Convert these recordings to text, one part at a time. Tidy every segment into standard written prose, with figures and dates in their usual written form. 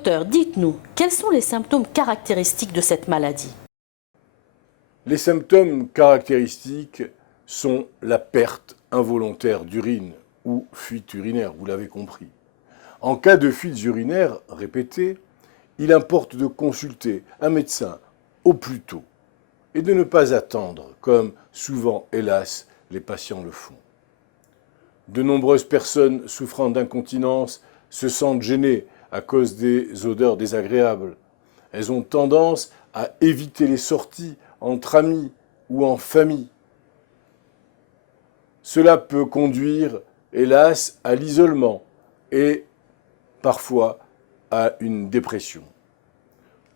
Docteur, dites-nous, quels sont les symptômes caractéristiques de cette maladie? Les symptômes caractéristiques sont la perte involontaire d'urine ou fuite urinaire, vous l'avez compris. En cas de fuites urinaires répétées, il importe de consulter un médecin au plus tôt et de ne pas attendre, comme souvent, hélas, les patients le font. De nombreuses personnes souffrant d'incontinence se sentent gênées à cause des odeurs désagréables. Elles ont tendance à éviter les sorties entre amis ou en famille. Cela peut conduire, hélas, à l'isolement et parfois à une dépression.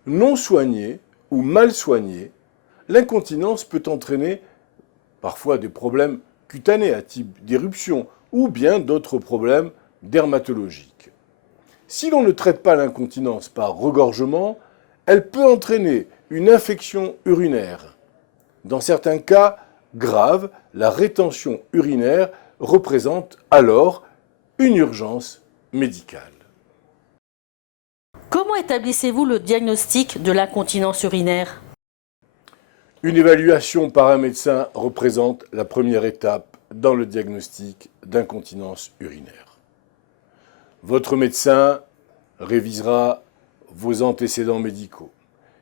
Non soignée ou mal soignée, l'incontinence peut entraîner parfois des problèmes cutanés à type d'éruption ou bien d'autres problèmes dermatologiques. Si l'on ne traite pas l'incontinence par regorgement, elle peut entraîner une infection urinaire. Dans certains cas graves, la rétention urinaire représente alors une urgence médicale. Comment établissez-vous le diagnostic de l'incontinence urinaire? Une évaluation par un médecin représente la première étape dans le diagnostic d'incontinence urinaire. Votre médecin révisera vos antécédents médicaux.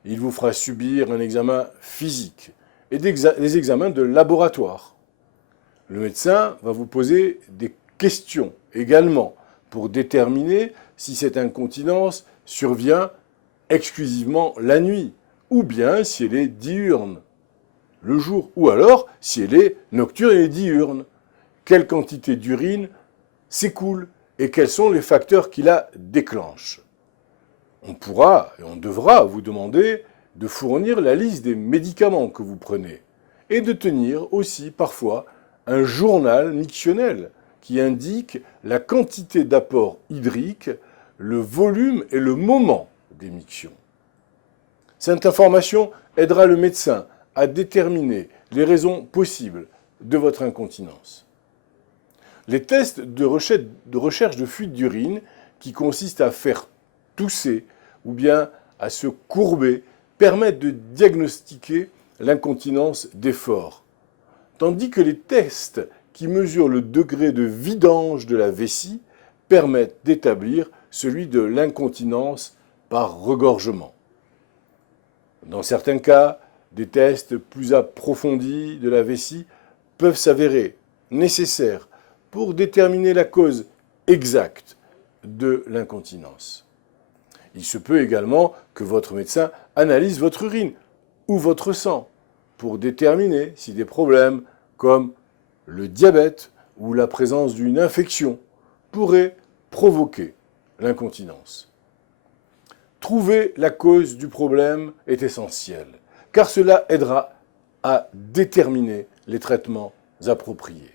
Il vous fera subir un examen physique et des examens de laboratoire. Le médecin va vous poser des questions également pour déterminer si cette incontinence survient exclusivement la nuit ou bien si elle est diurne le jour ou alors si elle est nocturne et diurne. Quelle quantité d'urine s'écoule et quels sont les facteurs qui la déclenchent. On pourra et on devra vous demander de fournir la liste des médicaments que vous prenez et de tenir aussi parfois un journal mictionnel qui indique la quantité d'apport hydrique, le volume et le moment des mictions. Cette information aidera le médecin à déterminer les raisons possibles de votre incontinence. Les tests de recherche de fuite d'urine qui consistent à faire tousser ou bien à se courber permettent de diagnostiquer l'incontinence d'effort, tandis que les tests qui mesurent le degré de vidange de la vessie permettent d'établir celui de l'incontinence par regorgement. Dans certains cas, des tests plus approfondis de la vessie peuvent s'avérer nécessaires pour déterminer la cause exacte de l'incontinence. Il se peut également que votre médecin analyse votre urine ou votre sang pour déterminer si des problèmes comme le diabète ou la présence d'une infection pourraient provoquer l'incontinence. Trouver la cause du problème est essentiel, car cela aidera à déterminer les traitements appropriés.